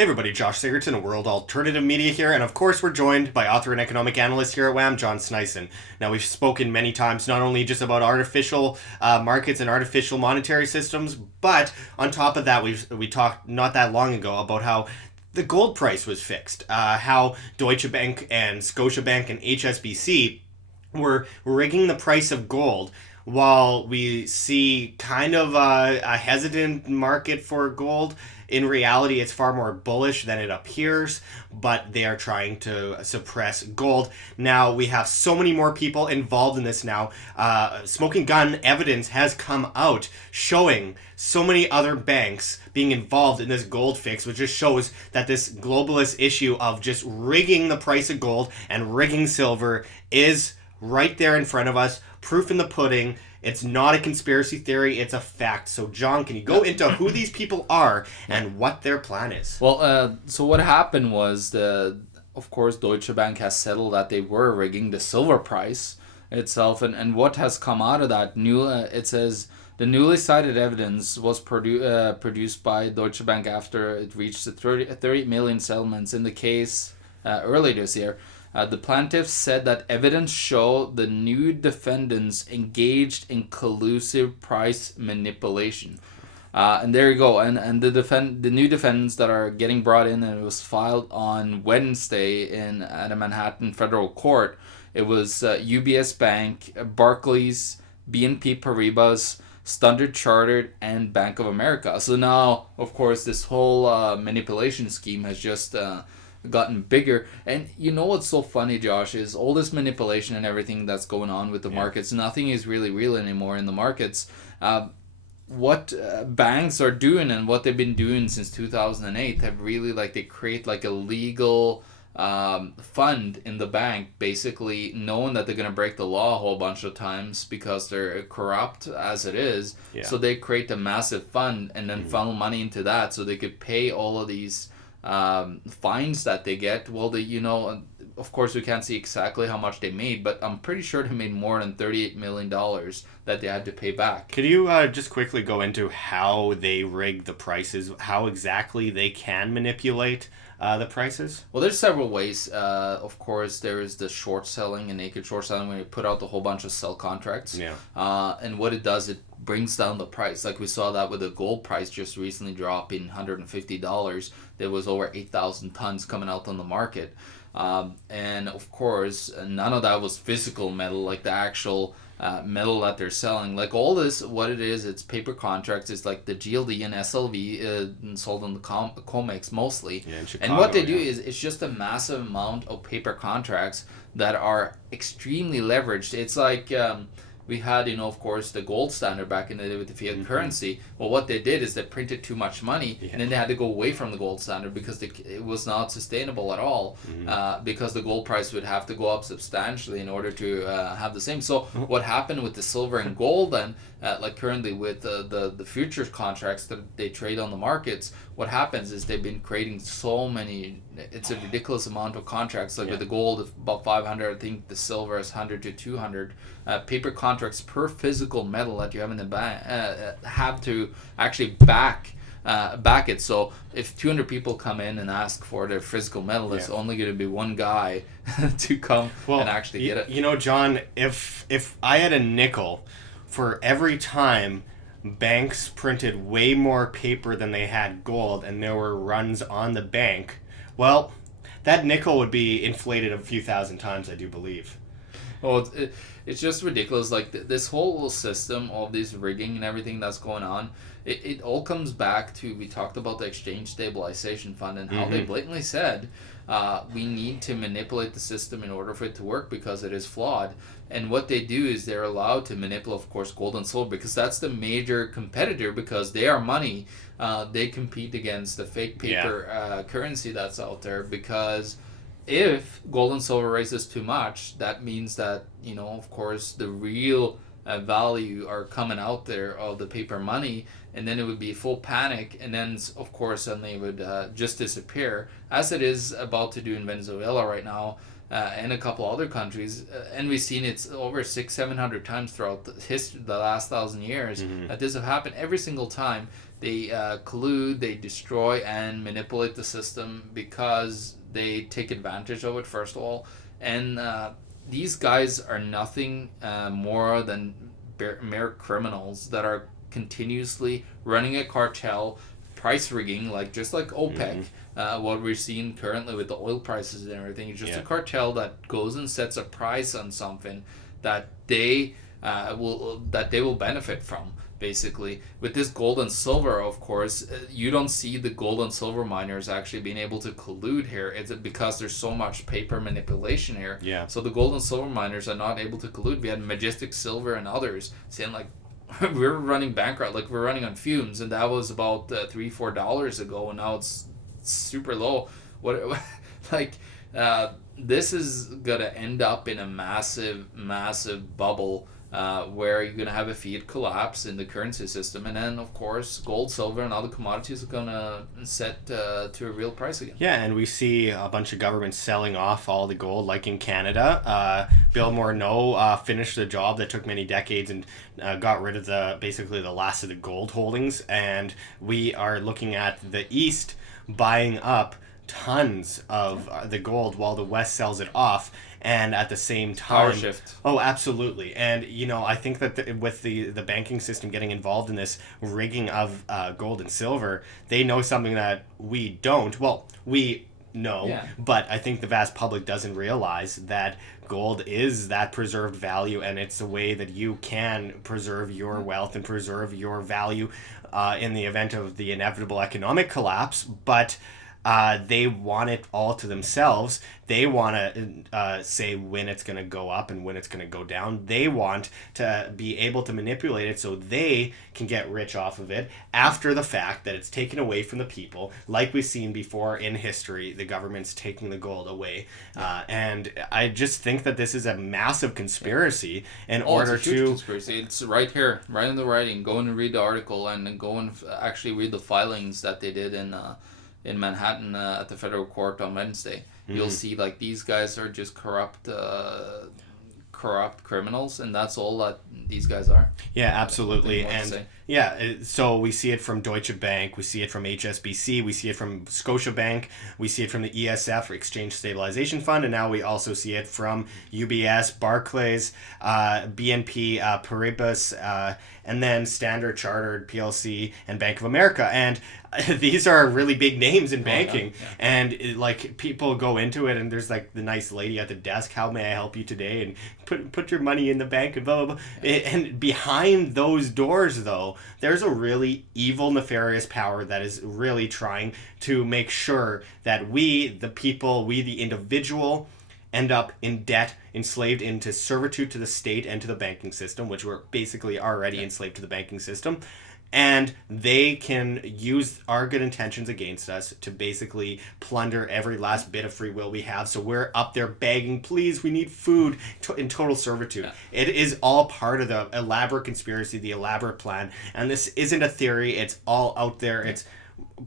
Hey everybody, Josh Sigurdson of World Alternative Media here, and of course we're joined by author and economic analyst here at WAM, John Sneisen. Now we've spoken many times not only just about artificial markets and artificial monetary systems, but on top of that we talked not that long ago about how the gold price was fixed, how Deutsche Bank and Scotia Bank and HSBC were rigging the price of gold while we see kind of a hesitant market for gold. In reality, it's far more bullish than it appears, but they are trying to suppress gold. Now, we have so many more people involved in this now. Smoking gun evidence has come out showing so many other banks being involved in this gold fix, which just shows that this globalist issue of just rigging the price of gold and rigging silver is right there in front of us, proof in the pudding. It's not a conspiracy theory, it's a fact. So, John, can you go into who these people are and what their plan is? Well, so what happened was, of course, Deutsche Bank has settled that they were rigging the silver price itself. And what has come out of that, it says the newly cited evidence was produced by Deutsche Bank after it reached the 30 million settlements in the case early this year. The plaintiffs said that evidence showed the new defendants engaged in collusive price manipulation. And there you go. And the new defendants that are getting brought in, and it was filed on Wednesday at a Manhattan federal court. It was UBS Bank, Barclays, BNP Paribas, Standard Chartered, and Bank of America. So now, of course, this whole manipulation scheme has just gotten bigger. And you know what's so funny, Josh, is all this manipulation and everything that's going on with the markets, nothing is really real anymore in the markets. What banks are doing and what they've been doing since 2008 have really, they create a legal fund in the bank, basically knowing that they're going to break the law a whole bunch of times because they're corrupt as it is. So they create a massive fund and then funnel money into that so they could pay all of these fines that they get. Well, of course we can't see exactly how much they made, but I'm pretty sure they made more than $38 million that they had to pay back. Could you just quickly go into how they rig the prices, how exactly they can manipulate the prices? Well, there's several ways. Of course, there is the short selling and naked short selling when you put out the whole bunch of sell contracts. And what it does, it brings down the price. Like we saw that with the gold price just recently dropping $150. There was over 8,000 tons coming out on the market. And of course, none of that was physical metal, like the actual metal that they're selling. Like all this, what it is, it's paper contracts. It's like the GLD and SLV sold on the COMEX mostly. In Chicago, and what they do is it's just a massive amount of paper contracts that are extremely leveraged. It's like we had, of course, the gold standard back in the day with the fiat currency. Well, what they did is they printed too much money, and then they had to go away from the gold standard because it was not sustainable at all, because the gold price would have to go up substantially in order to have the same. So what happened with the silver and gold then, like currently with the futures contracts that they trade on the markets, what happens is they've been creating so many, it's a ridiculous amount of contracts. Like with the gold, about 500, I think the silver is 100 to 200 paper contracts per physical metal that you have in the bank, have to actually back it. So if 200 people come in and ask for their physical metal, there's only going to be one guy to come and actually get it. John, if I had a nickel for every time banks printed way more paper than they had gold and there were runs on the bank, well, that nickel would be inflated a few thousand times, I do believe. Well, it's just ridiculous. Like this whole system of this rigging and everything that's going on, it all comes back to, we talked about the exchange stabilization fund and how they blatantly said we need to manipulate the system in order for it to work because it is flawed. And what they do is they're allowed to manipulate, of course, gold and silver because that's the major competitor, because they are money. They compete against the fake paper currency that's out there, because if gold and silver raises too much, that means that, of course, the real value are coming out there of the paper money, and then it would be full panic, and then, of course, suddenly it would just disappear, as it is about to do in Venezuela right now. and a couple other countries, and we've seen it's over 600-700 times throughout the last 1,000 years that this have happened. Every single time they collude, they destroy and manipulate the system because they take advantage of it, first of all, and these guys are nothing more than mere criminals that are continuously running a cartel, price rigging, just like OPEC. What we're seeing currently with the oil prices and everything is just a cartel that goes and sets a price on something that they will benefit from. Basically, with this gold and silver, of course, you don't see the gold and silver miners actually being able to collude here. It's because there's so much paper manipulation here. Yeah. So the gold and silver miners are not able to collude. We had Majestic Silver and others saying we're running bankrupt, we're running on fumes, and that was about $3-4 ago, and now it's super low. This is gonna end up in a massive bubble where you're gonna have a fiat collapse in the currency system, and then of course gold, silver, and other commodities are gonna set to a real price again. Yeah, and we see a bunch of governments selling off all the gold, like in Canada. Bill Morneau finished the job that took many decades and got rid of basically the last of the gold holdings, and we are looking at the East buying up tons of the gold while the West sells it off. And at the same time, power shift. Oh, absolutely. And I think that with the banking system getting involved in this rigging of gold and silver, they know something that we don't. Well, we know, but I think the vast public doesn't realize that gold is that preserved value, and it's a way that you can preserve your wealth and preserve your value in the event of the inevitable economic collapse. But they want it all to themselves. They want to say when it's going to go up and when it's going to go down. They want to be able to manipulate it so they can get rich off of it after the fact that it's taken away from the people, like we've seen before in history, the government's taking the gold away. And I just think that this is a massive conspiracy in order it's a huge to... conspiracy. It's right here, right in the writing. Go and read the article and go and actually read the filings that they did in Manhattan at the federal court on Wednesday. You'll see these guys are just corrupt criminals, and that's all that these guys are. Yeah, absolutely. And so we see it from Deutsche Bank, we see it from HSBC, we see it from Scotia Bank, we see it from the ESF, Exchange Stabilization Fund, and now we also see it from UBS, Barclays, BNP Paribas, and then Standard Chartered PLC and Bank of America. And these are really big names in banking. And people go into it, and there's the nice lady at the desk, how may I help you today? And put your money in the bank and blah, blah, blah. And behind those doors, though, there's a really evil, nefarious power that is really trying to make sure that we, the people, we, the individual, end up in debt, enslaved into servitude to the state and to the banking system, which we're basically already enslaved to the banking system. And they can use our good intentions against us to basically plunder every last bit of free will we have. So we're up there begging, please, we need food, in total servitude. It is all part of the elaborate conspiracy, the elaborate plan. And this isn't a theory. It's all out there. It's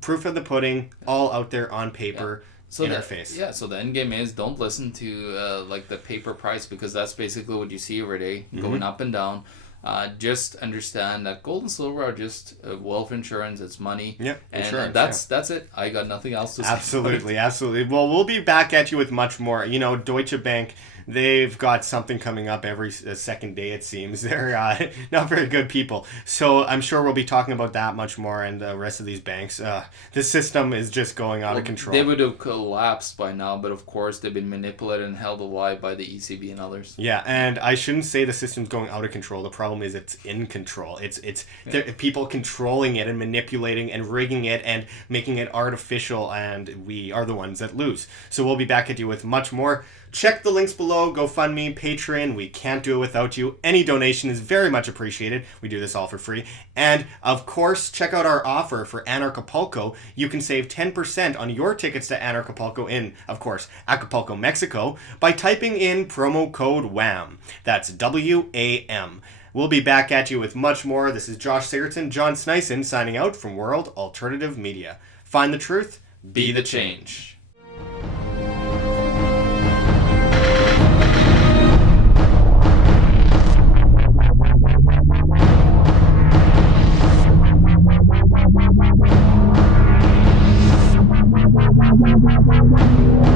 proof of the pudding, all out there on paper. So in our face. Yeah, so the end game is don't listen to the paper price, because that's basically what you see every day, going up and down. Just understand that gold and silver are just wealth insurance. It's money. Yeah, and insurance, that's it. I got nothing else to say. Absolutely. Well, we'll be back at you with much more. Deutsche Bank, they've got something coming up every second day, it seems. They're not very good people. So I'm sure we'll be talking about that much more, and the rest of these banks. The system is just going out of control. They would have collapsed by now, but of course they've been manipulated and held alive by the ECB and others. Yeah, and I shouldn't say the system's going out of control. The problem is it's in control. It's people controlling it and manipulating and rigging it and making it artificial, and we are the ones that lose. So we'll be back at you with much more. Check the links below, GoFundMe, Patreon. We can't do it without you. Any donation is very much appreciated. We do this all for free. And, of course, check out our offer for Anarchapulco. You can save 10% on your tickets to Anarchapulco in, of course, Acapulco, Mexico, by typing in promo code WAM. That's WAM. We'll be back at you with much more. This is Josh Sigurdson, John Sneisen, signing out from World Alternative Media. Find the truth, be the change. Wow.